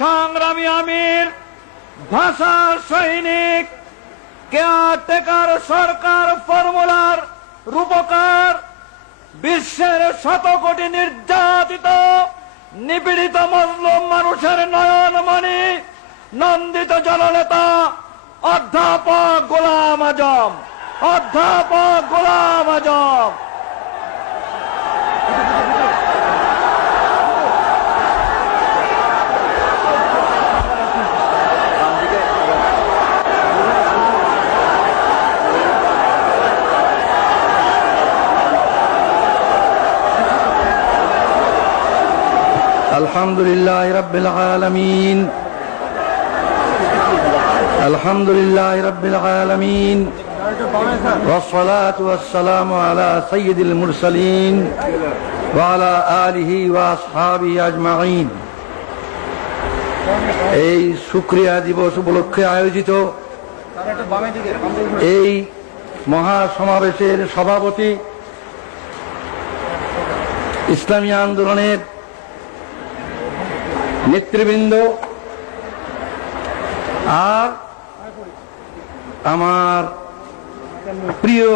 সংগ্রামী আমির, ভাষা সৈনিক, কেয়ারটেকার সরকার ফর্মুলার রূপকার, বিশ্বের শত কোটি নির্যাতিত নিপীড়িত মজলুম মানুষের নয়নমণি, নন্দিত জননেতা অধ্যাপক গোলাম আজম, অধ্যাপক গোলাম আজম। আলহামদুলিল্লাহ রাব্বিল আলামিন, আলহামদুলিল্লাহ রাব্বিল আলামিন, ওয়াসসালাতু ওয়াসসালামু আলা সাইয়্যিদিল মুরসালিন ওয়া আলা আলিহি ওয়া আসহাবিহি আজমাইন। এই শুকরিয়া দিবস উপলক্ষে আয়োজিত এই মহাসমাবেশের সভাপতি, ইসলামী আন্দোলনের নেতৃবৃন্দ আর আমার প্রিয়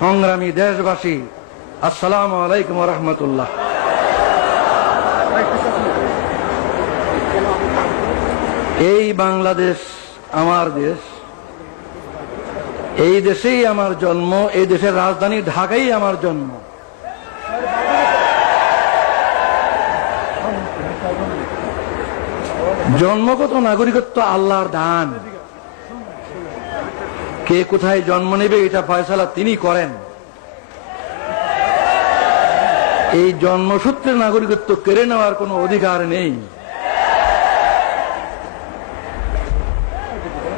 সংগ্রামী দেশবাসী, আসসালামু আলাইকুম ওয়া রাহমাতুল্লাহ। এই বাংলাদেশ আমার দেশ, এই দেশেই আমার জন্ম, এই দেশের রাজধানী ঢাকাই আমার জন্ম। জন্মগত নাগরিকত্ব আল্লাহর দান। কে কোথায় জন্ম নেবে এটা ফয়সালা তিনি করেন। এই জন্মসূত্রে নাগরিকত্ব কেড়ে নেওয়ার কোনো অধিকার নেই।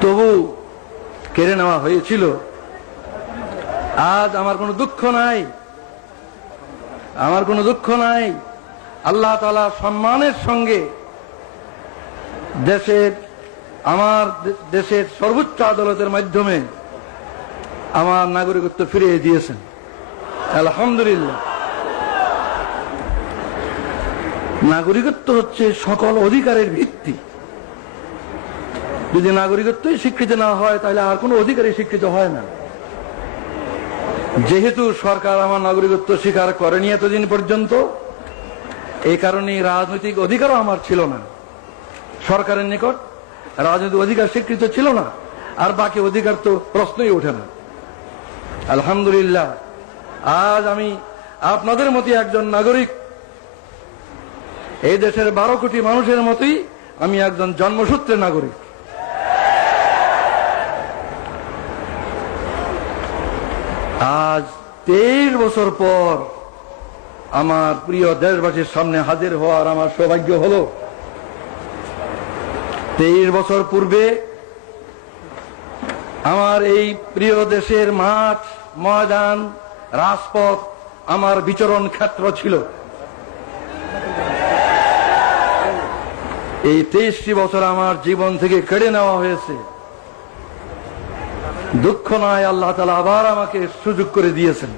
তবু কেড়ে নেওয়া হয়েছিল। আজ আমার কোনো দুঃখ নাই, আমার কোনো দুঃখ নাই। আল্লাহ তাআলা সম্মানের সঙ্গে আমার দেশের সর্বোচ্চ আদালতের মাধ্যমে আমার নাগরিকত্ব ফিরিয়ে দিয়েছেন, আলহামদুলিল্লাহ। নাগরিকত্ব হচ্ছে সকল অধিকারের ভিত্তি। যদি নাগরিকত্বই স্বীকৃত না হয় তাহলে আর কোনো অধিকারই স্বীকৃত হয় না। যেহেতু সরকার আমার নাগরিকত্ব স্বীকার করেনি এতদিন পর্যন্ত, এই কারণে রাজনৈতিক অধিকারও আমার ছিল না। সরকারের নিকট রাজনৈতিক অধিকার স্বীকৃত ছিল না, আর বাকি অধিকার তো প্রশ্নই ওঠে না। আলহামদুলিল্লাহ, আজ আমি আপনাদের মতো একজন নাগরিক, এই দেশের 12 কোটি মানুষের মতোই আমি একজন জন্মসূত্রে নাগরিক। আজ 23 বছর পর আমার প্রিয় দেশবাসীর সামনে হাজির হওয়ার আমার সৌভাগ্য হলো। 23 বছর পূর্বে আমার এই প্রিয় দেশের মাঠ, ময়দান, রাজপথ আমার বিচরণ ক্ষেত্র ছিল। এই 23টি বছর আমার জীবন থেকে কেড়ে নেওয়া হয়েছে। দুঃখ নয়, আল্লাহ তাআলা আবার আমাকে সুযোগ করে দিয়েছেন।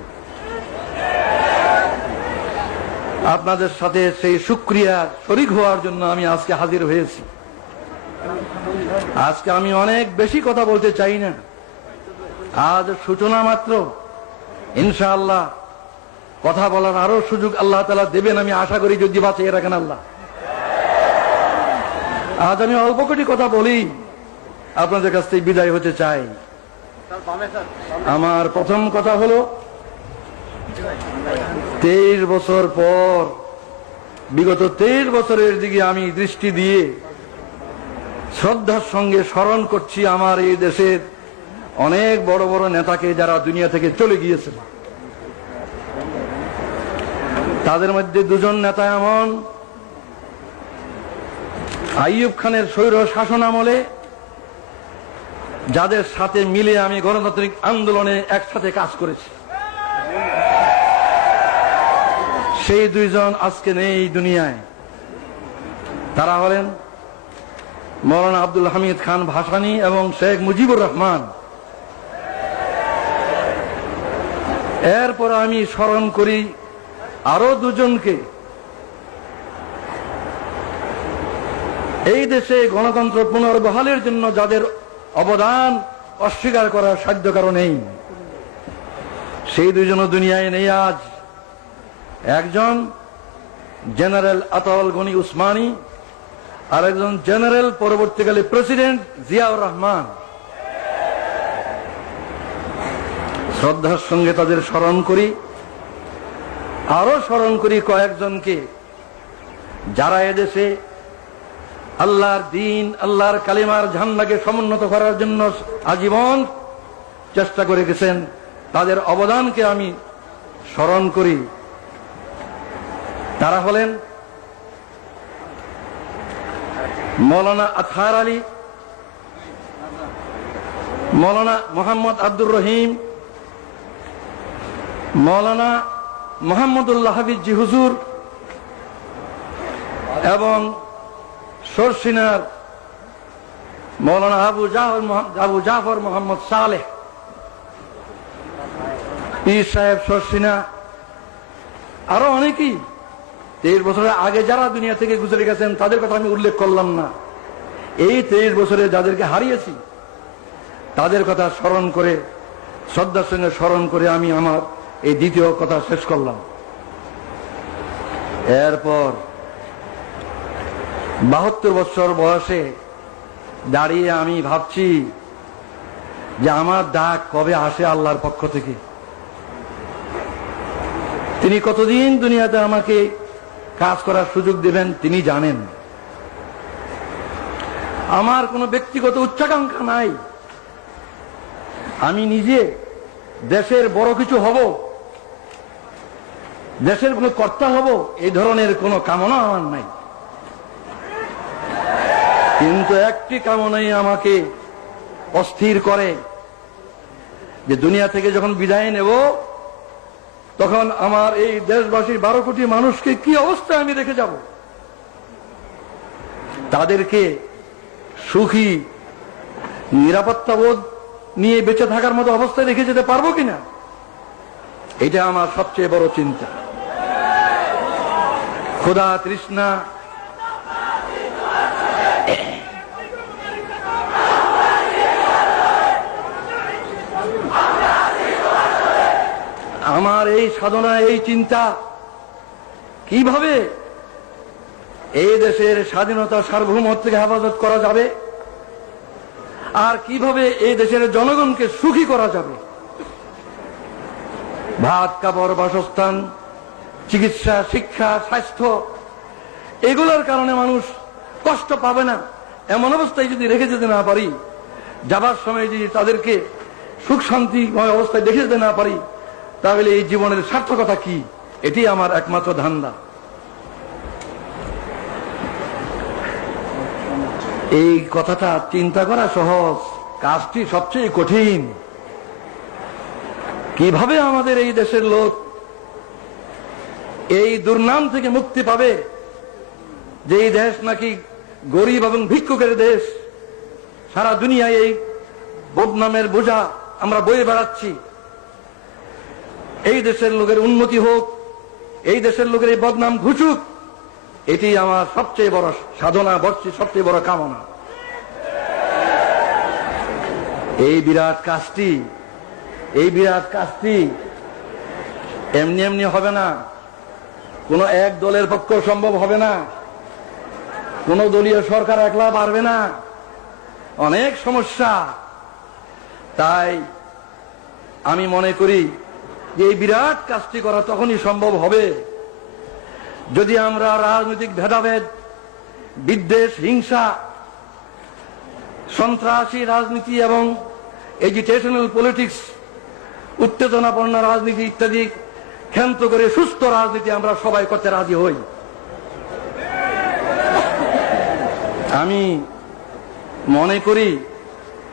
আপনাদের সাথে সেই শুকরিয়া শরীক হওয়ার জন্য আমি আজকে হাজির হয়েছি। আজকে আমি অনেক বেশি কথা বলতে চাই না, আজ সূচনা মাত্র। ইনশাআল্লাহ কথা বলার আরো সুযোগ আল্লাহ তাআলা দেবেন, আমি আশা করি, যদি বাঁচিয়ে রাখেন আল্লাহ। আজ আমি অল্প কটি কথা বলি, আপনাদের কাছ থেকে বিদায় হতে চাই। আমার প্রথম কথা হলো, 23 বছর পর, বিগত 23 বছরের দিকে আমি দৃষ্টি দিয়ে শ্রদ্ধার সঙ্গে স্মরণ করছি আমার এই দেশের অনেক বড় বড় নেতাকে, যারা দুনিয়া থেকে চলে গিয়েছিল। তাদের মধ্যে 2জন নেতা এমন, আইয়ুব খানের স্বৈর শাসন আমলে যাদের সাথে মিলে আমি গণতান্ত্রিক আন্দোলনে একসাথে কাজ করেছি, সেই 2জন আজকে নেই দুনিয়ায়। তারা হলেন মৌলানা আব্দুল হামিদ খান ভাসানী এবং শেখ মুজিবুর রহমান। এরপর আমি স্মরণ করি আরো 2জনকে, এই দেশে গণতন্ত্র পুনর্বহালের জন্য যাদের অবদান অস্বীকার করার সাধ্য কারো নেই, সেই দুইজনও দুনিয়ায় নেই আজ। একজন জেনারেল আতাউল গনি উসমানী, আর একজন জেনারেল পরবর্তীকালে প্রেসিডেন্ট জিয়াউর রহমান। শ্রদ্ধার সঙ্গে তাদের স্মরণ করি। আরো স্মরণ করি কয়েকজনকে যারা এদেশে আল্লাহর দিন, আল্লাহর কালিমার ঝান্ডাকে সমুন্নত করার জন্য আজীবন চেষ্টা করে গেছেন। তাদের অবদানকে আমি স্মরণ করি। তারা হলেন মৌলানা আতহার আলী, মৌলানা মোহাম্মদ আব্দুর রহিম, মৌলানা মোহাম্মদুল্লাহ হাফিজি হুজুর এবং সরসিনার মৌলানা আবু জাফর মোহাম্মদ সালেহ, পীর সাহেব সরসিনা, আরো অনেকেই 23 বছরের আগে যারা দুনিয়া থেকে গুজরে গেছেন তাদের কথা আমি উল্লেখ করলাম না। এই 23 বছরে যাদেরকে হারিয়েছি তাদের কথা স্মরণ করে, শ্রদ্ধার সঙ্গে স্মরণ করে আমি আমার এই দ্বিতীয় কথা শেষ করলাম। এরপর 72 বছর বয়সে দাঁড়িয়ে আমি ভাবছি যে আমার ডাক কবে আসে আল্লাহর পক্ষ থেকে। তিনি কতদিন দুনিয়াতে আমাকে কাজ করার সুযোগ দেবেন তিনি জানেন। আমার কোনো ব্যক্তিগত উচ্চাকাঙ্ক্ষা নাই। আমি নিজে দেশের বড় কিছু হব, দেশের কোনো কর্তা হব, এই ধরনের কোনো কামনা আমার নাই। কিন্তু একটি কামনাই আমাকে অস্থির করে যে দুনিয়া থেকে যখন বিদায় নেব তখন আমার এই দেশবাসীর 12 কোটি মানুষকে কি অবস্থায় আমি রেখে যাব। তাদেরকে সুখী, নিরাপত্তাবোধ নিয়ে বেঁচে থাকার মতো অবস্থায় রেখে যেতে পারবো কিনা, এটা আমার সবচেয়ে বড় চিন্তা। ক্ষুধা তৃষ্ণা আমার এই সাধনা, এই চিন্তা কিভাবে এই দেশের স্বাধীনতা সার্বভৌমত্বকে হেফাজত করা যাবে আর কিভাবে এই দেশের জনগণকে সুখী করা যাবে। ভাত, কাপড়, বাসস্থান, চিকিৎসা, শিক্ষা, স্বাস্থ্য, এগুলোর কারণে মানুষ কষ্ট পাবে না এমন অবস্থায় যদি রেখে যেতে না পারি, যাবার সময় যদি তাদেরকে সুখ শান্তিময় অবস্থায় দেখে যেতে না পারি, তাহলে এই জীবনের সার্থকতা কি? এটি আমার একমাত্র ধান্দা। এই কথাটা চিন্তা করা সহজ, কাজটি সবচেয়ে কঠিন। কিভাবে আমাদের এই দেশের লোক এই দুর্নাম থেকে মুক্তি পাবে যে এই দেশ নাকি গরিব এবং ভিক্ষুকের দেশ, সারা দুনিয়ায় এই বদনামের বোঝা আমরা বয়ে বেড়াচ্ছি। এই দেশের লোকের উন্নতি হোক, এই দেশের লোকের এই বদনাম ঘুচুক, এটি আমার সবচেয়ে বড় সাধনা, সবচেয়ে বড় কামনা। এই বিরাট কাজটি এমনি এমনি হবে না, কোন এক দলের পক্ষে সম্ভব হবে না, কোন দলীয় সরকার একলা পারবে না, অনেক সমস্যা। তাই আমি মনে করি যে এই বিরাট কাজটি করা তখনই সম্ভব হবে যদি আমরা রাজনৈতিক ভেদাভেদ, বিদ্বেষ, হিংসা, সন্ত্রাসী রাজনীতি এবং এজিটেশনাল পলিটিক্স, উত্তেজনাপূর্ণ রাজনীতি ইত্যাদি ক্ষান্ত করে সুস্থ রাজনীতি আমরা সবাই করতে রাজি হই। আমি মনে করি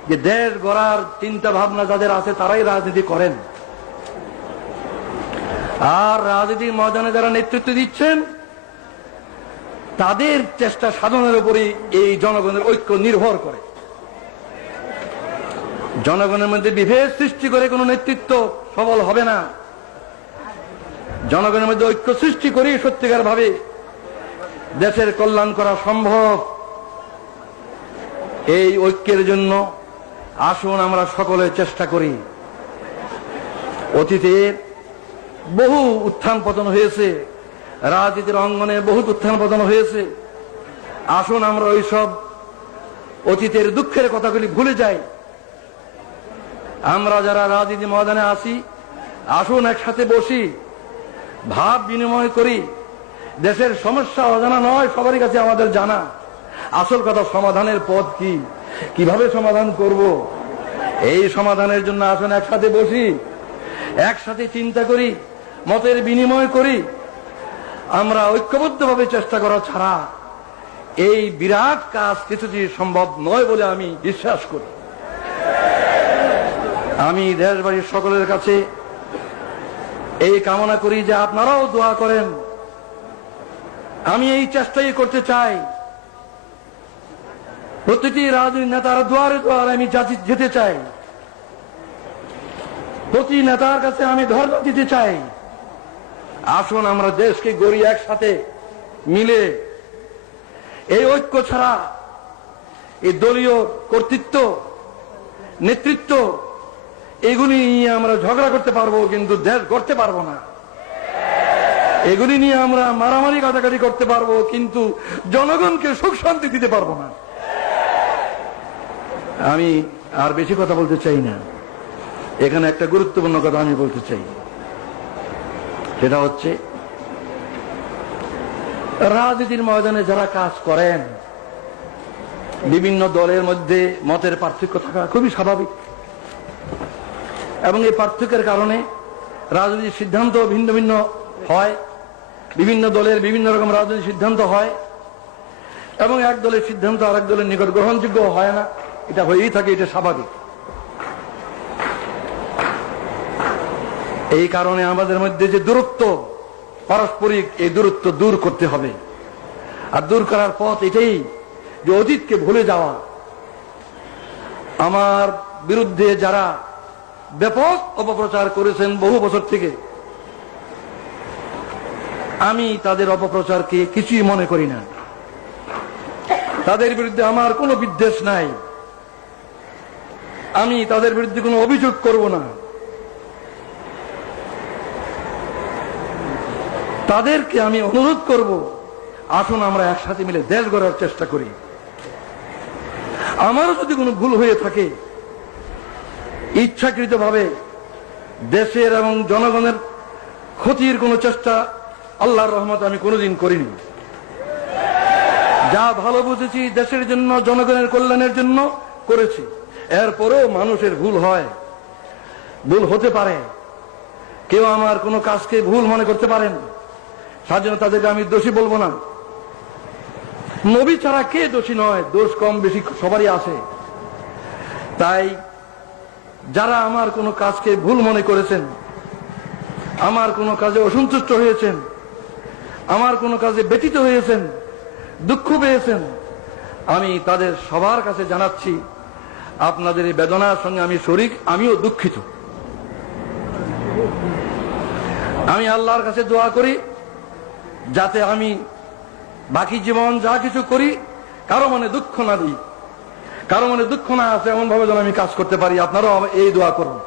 যে দেশ গড়ার চিন্তা ভাবনা যাদের আছে তারাই রাজনীতি করেন, আর রাজনীতির ময়দানে যারা নেতৃত্ব দিচ্ছেন তাদের চেষ্টা সাধনের উপরই এই জনগণের ঐক্য নির্ভর করে। জনগণের মধ্যে বিভেদ সৃষ্টি করে কোনো নেতৃত্ব সবল হবে না। জনগণের মধ্যে ঐক্য সৃষ্টি করেই সত্যিকার ভাবে দেশের কল্যাণ করা সম্ভব। এই ঐক্যের জন্য আসুন আমরা সকলে চেষ্টা করি। অতীতের বহু উত্থান পতন হয়েছে, রাজনীতির অঙ্গনে বহুত উত্থান পতন হয়েছে। আসুন আমরা ওইসব অতীতের দুঃখের কথাগুলি ভুলে যাই। আমরা যারা রাজনীতি ময়দানে আছি, আসুন একসাথে বসি, ভাব বিনিময় করি। দেশের সমস্যা অজানা নয়, সবারই কাছে আমাদের জানা। আসল কথা সমাধানের পথ কি, কিভাবে সমাধান করব, এই সমাধানের জন্য আসুন একসাথে বসি, একসাথে চিন্তা করি, মতের বিনিময় করি। আমরা ঐক্যবদ্ধভাবে চেষ্টা করা ছাড়া এই বিরাট কাজ কিছুটি সম্ভব নয় বলে আমি বিশ্বাস করি। আমি দেশবাসীর সকলের কাছে এই কামনা করি যে আপনারাও দোয়া করেন। আমি এই চেষ্টাই করতে চাই, প্রতিটি রাজনৈতিক নেতার দুয়ারে দুয়ারে আমি যেতে চাই, প্রতি নেতার কাছে আমি ধর্ম দিতে চাই। আসুন আমরা দেশকে গড়ি একসাথে মিলে। এই ঐক্য ছাড়া এই দলীয় কর্তৃত্ব, নেতৃত্ব, এগুলি নিয়ে আমরা ঝগড়া করতে পারবো, কিন্তু দেশ গড়তে পারবো না। এগুলি নিয়ে আমরা মারামারি কাটাকাটি করতে পারবো, কিন্তু জনগণকে সুখ শান্তি দিতে পারবো না। আমি আর বেশি কথা বলতে চাই না। এখানে একটা গুরুত্বপূর্ণ কথা আমি বলতে চাই, সেটা হচ্ছে রাজনীতির ময়দানে যারা কাজ করেন, বিভিন্ন দলের মধ্যে মতের পার্থক্য থাকা খুবই স্বাভাবিক, এবং এই পার্থক্যের কারণে রাজনৈতিক সিদ্ধান্ত ভিন্ন ভিন্ন হয়। বিভিন্ন দলের বিভিন্ন রকম রাজনৈতিক সিদ্ধান্ত হয়, এবং এক দলের সিদ্ধান্ত আরেক দলের নিকট গ্রহণযোগ্য হয় না। এটা হয়েই থাকে, এটা স্বাভাবিক। এই কারণে আমাদের মধ্যে যে দূরত্ব পারস্পরিক, এই দূরত্ব দূর করতে হবে। আর দূর করার পথ এটাই যে অতীতকে ভুলে যাওয়া। আমার বিরুদ্ধে যারা ব্যাপক অপপ্রচার করেছেন বহু বছর থেকে, আমি তাদের অপপ্রচারকে কিছুই মনে করি না। তাদের বিরুদ্ধে আমার কোনো বিদ্বেষ নাই, আমি তাদের বিরুদ্ধে কোনো অভিযোগ করব না। তাদেরকে আমি অনুরোধ করব, আসুন আমরা একসাথে মিলে দেশ গড়ার চেষ্টা করি। আমারও যদি কোনো ভুল হয়ে থাকে, ইচ্ছাকৃতভাবে দেশের এবং জনগণের ক্ষতির কোনো চেষ্টা আল্লাহর রহমতে আমি কোনোদিন করিনি। যা ভালো বুঝেছি দেশের জন্য, জনগণের কল্যাণের জন্য করেছি। এরপরেও মানুষের ভুল হয়, ভুল হতে পারে। কেউ আমার কোনো কাজকে ভুল মনে করতে পারেন, তার জন্য তাদেরকে আমি দোষী বলবো না। নবী ছাড়া কে দোষী নয়, দোষ কম বেশি সবারই আছে। তাই যারা আমার কোনো কাজকে ভুল মনে করেছেন, আমার কোনো কাজে অসন্তুষ্ট হয়েছেন, আমার কোনো কাজে ব্যতীত হয়েছেন, দুঃখ পেয়েছেন, আমি তাদের সবার কাছে জানাচ্ছি, আপনাদের এই বেদনার সঙ্গে আমি শরীক, আমিও দুঃখিত। আমি আল্লাহর কাছে দোয়া করি যাতে আমি বাকি জীবন যা কিছু করি কারো মনে দুঃখ না দিই, কারো মনে দুঃখ না আসে এমন ভাবে যেন আমি কাজ করতে পারি। আপনারাও এই দোয়া করুন।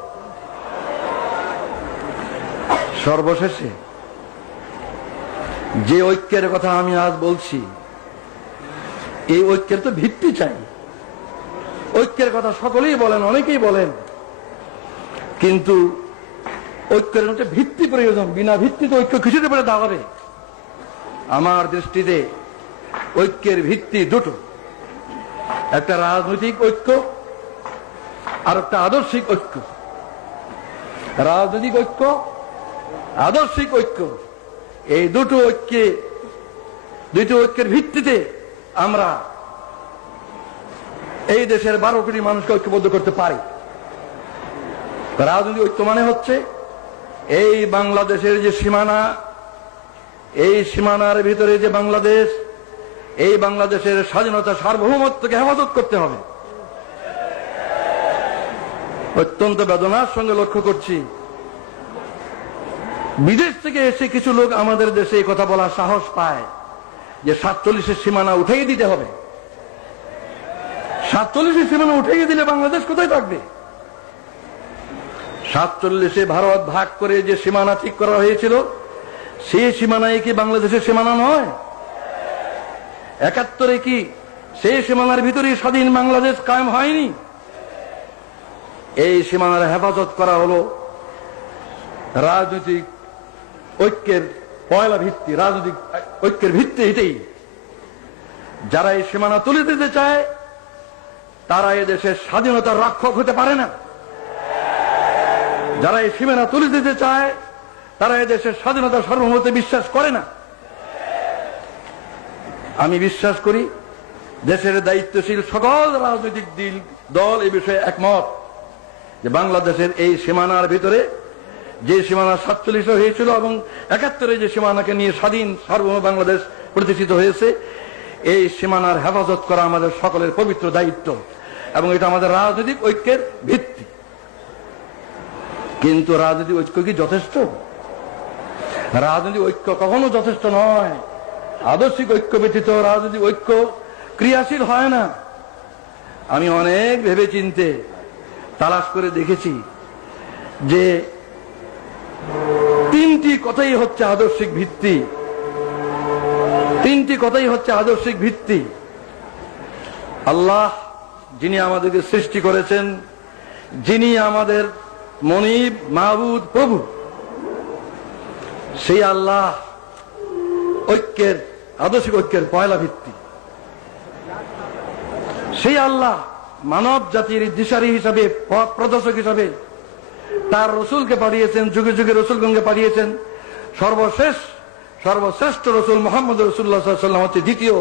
সর্বশেষে যে ঐক্যের কথা আমি আজ বলছি, এই ঐক্যের তো ভিত্তি চাই। ঐক্যের কথা সকলেই বলেন, অনেকেই বলেন, কিন্তু ঐক্যের একটা ভিত্তি প্রয়োজন। বিনা ভিত্তিতে ঐক্য কিছুতে পারে দাঁড়াবে। আমার দৃষ্টিতে ঐক্যের ভিত্তি দুটো, একটা রাজনৈতিক ঐক্য আর একটা আদর্শিক ঐক্য। রাজনৈতিক ঐক্য, আদর্শিক ঐক্য, এই দুটো ঐক্যের ভিত্তিতে আমরা এই দেশের 12 কোটি মানুষকে ঐক্যবদ্ধ করতে পারি। রাজনৈতিক ঐক্য মানে হচ্ছে এই বাংলাদেশের যে সীমানা, এই সীমানার ভিতরে যে বাংলাদেশ, এই বাংলাদেশের স্বাধীনতা, সার্বভৌমত্বকে হেফাজত করতে হবে। অত্যন্ত বেদনার সঙ্গে লক্ষ্য করছি, বিদেশ থেকে এসে কিছু লোক আমাদের দেশে এই কথা বলার সাহস পায় যে 47-এর সীমানা উঠাই দিতে হবে। 47 সীমানা উঠিয়ে দিলে বাংলাদেশ কোথায় থাকবে? 47 ভারত ভাগ করে যে সীমানা ঠিক করা হয়েছিল, সেই সীমানায় কি বাংলাদেশের সীমানা নয়? 71 কি সেই সীমানার ভিতরেই স্বাধীন বাংলাদেশ কায়েম হয়নি? এই সীমানার হেফাজত করা হলো রাজনৈতিক ঐক্যের পয়লা ভিত্তি, রাজনৈতিক ঐক্যের ভিত্তি এটাই। যারা এই সীমানা তুলে দিতে চায় তারা এদেশের স্বাধীনতার রক্ষক হতে পারে না। যারা এই সীমানা তুলে দিতে চায় তারা এদেশের স্বাধীনতার সার্বভৌমত্বে বিশ্বাস করে না। আমি বিশ্বাস করি দেশের দায়িত্বশীল সকল রাজনৈতিক দল এ বিষয়ে একমত যে বাংলাদেশের এই সীমানার ভিতরে যে সীমানা 47 হয়েছিল এবং 71 যে সীমানাকে নিয়ে স্বাধীন সার্বভৌম বাংলাদেশ প্রতিষ্ঠিত হয়েছে, এই সীমানার হেফাজত করা আমাদের সকলের পবিত্র দায়িত্ব এবং এটা আমাদের রাজনৈতিক ঐক্যের ভিত্তি। কিন্তু রাজনৈতিক ঐক্য কি যথেষ্ট? রাজনৈতিক ঐক্য কখনো যথেষ্ট নয়। আদর্শিক ঐক্য ব্যতীত রাজনৈতিক ঐক্য ক্রিয়াশীল হয় না। আমি অনেক ভেবে চিন্তে তালাশ করে দেখেছি যে 3টি কথাই হচ্ছে আদর্শিক ভিত্তি। 3টি কথাই হচ্ছে আদর্শিক ভিত্তি। আল্লাহ যিনি আমাদেরকে সৃষ্টি করেছেন, যিনি আমাদের মনিব, মাহবুদ, প্রভু, সেই আল্লাহ ঐক্যের, আদর্শিক ঐক্যের পয়লা ভিত্তি। সেই আল্লাহ মানব জাতির দিশারি হিসাবে, পথ প্রদর্শক হিসাবে তার রসুলকে পাঠিয়েছেন, যুগে যুগে রসুলগণকে পাঠিয়েছেন। সর্বশ্রেষ্ঠ রসুল মুহাম্মদ রাসূলুল্লাহ সাল্লাল্লাহু আলাইহি ওয়াসাল্লাম হচ্ছে দ্বিতীয়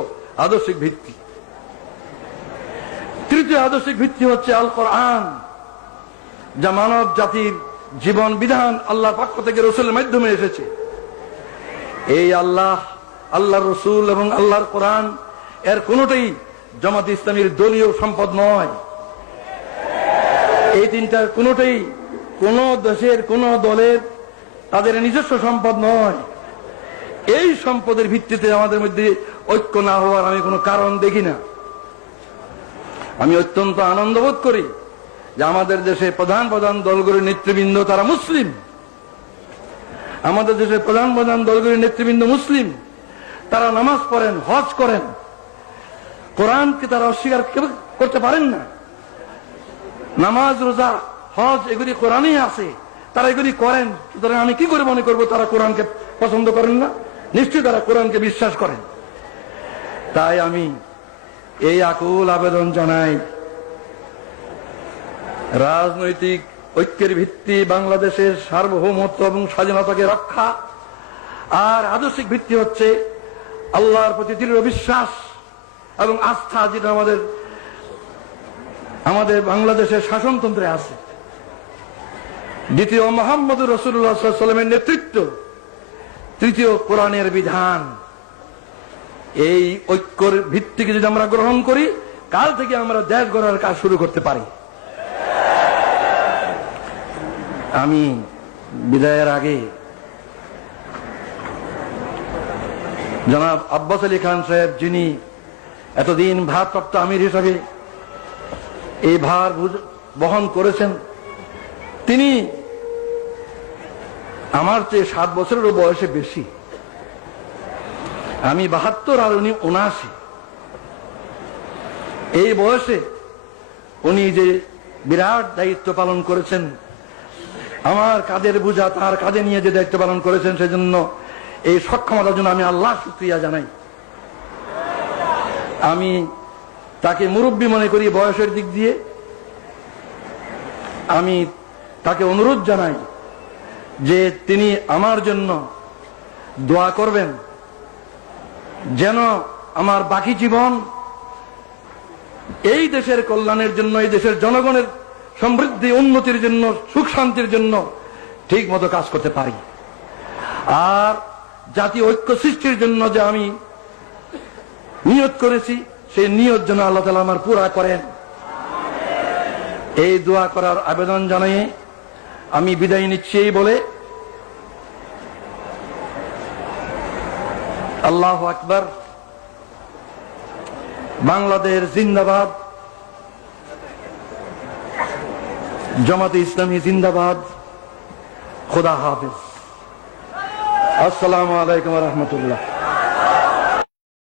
আদর্শিক ভিত্তি। তৃতীয় আদর্শিক ভিত্তি হচ্ছে আল কোরআন, যা মানব জাতির জীবন বিধান আল্লাহর পক্ষ থেকে রসুলের মাধ্যমে এসেছে। এই আল্লাহ, আল্লাহর রসুল এবং আল্লাহর কোরআন এর কোনটাই জামাত ইসলামীর দলীয় সম্পদ নয়। এই তিনটার কোনটাই কোন দেশের কোন দলের তাদের নিজস্ব সম্পদ নয়। এই সম্পদের ভিত্তিতে আমাদের মধ্যে ঐক্য না হওয়ার আমি কোনো কারণ দেখি না। আমি অত্যন্ত আনন্দ বোধ করি যে আমাদের দেশে প্রধান প্রধান দলগুলির নেতৃবৃন্দ তারা মুসলিম। আমাদের দেশের প্রধান প্রধান দলগুলির নেতৃবৃন্দ মুসলিম। তারা নামাজ পড়েন, হজ করেন, কোরআনকে তারা অস্বীকার করতে পারেন না। নামাজ, রোজা, হজ এগুলি কোরআনই আছে, তারা এগুলি করেন। সুতরাং আমি কি করে মনে করবো তারা কোরআনকে পছন্দ করেন না? নিশ্চয়ই তারা কোরআনকে বিশ্বাস করেন। তাই আমি এই আকুল আবেদন জানাই, রাজনৈতিক ঐক্যের ভিত্তি বাংলাদেশের সার্বভৌমত্ব এবং স্বাধীনতাকে রক্ষা, আর আদর্শিক ভিত্তি হচ্ছে আল্লাহর প্রতি দৃঢ় বিশ্বাস এবং আস্থা, যেটা আমাদের বাংলাদেশের শাসনতন্ত্রে আছে। দ্বিতীয় মুহাম্মদুর রাসূলুল্লাহ সাল্লাল্লাহু আলাইহি ওয়াসাল্লামের নেতৃত্ব, তৃতীয় কোরআনের বিধান। এই ঐক্যের ভিত্তিকে যদি আমরা গ্রহণ করি, কাল থেকে আমরা দেশ গড়ার কাজ শুরু করতে পারি। আমি বিদায়ের আগে জনাব আব্বাস আলী খান সাহেব, যিনি এতদিন ভারপ্রাপ্ত আমির হিসাবে এই ভার বহন করেছেন, তিনি আমার চেয়ে 7 বছরেরও বয়সে বেশি। আমি 72 আর উনি 79। এই বয়সে উনি যে বিরাট দায়িত্ব পালন করেছেন, আমার কাঁধের বোঝা তার কাঁধে নিয়ে যে দায়িত্ব পালন করেছেন, সেজন্য এই সক্ষমতার জন্য আমি আল্লাহর শুকরিয়া জানাই। আমি তাকে মুরব্বী মনে করি বয়সের দিক দিয়ে। আমি তাকে অনুরোধ জানাই যে তিনি আমার জন্য দোয়া করবেন, যেন আমার বাকি জীবন এই দেশের কল্যাণের জন্য, এই দেশের জনগণের সমৃদ্ধি উন্নতির জন্য, সুখ শান্তির জন্য ঠিক মতো কাজ করতে পারি। আর জাতীয় ঐক্য সৃষ্টির জন্য যে আমি নিয়ত করেছি, সেই নিয়ত যেন আল্লাহ তাআলা আমার পুরা করেন। এই দোয়া করার আবেদন জানিয়ে আমি বিদায় নিচ্ছি এই বলে, আল্লাহু আকবার, বাংলাদেশ জিন্দাবাদ, জামাতে ইসলামী জিন্দাবাদ। খোদা হাফেজ। আসসালামু আলাইকুম ওয়া রাহমাতুল্লাহ।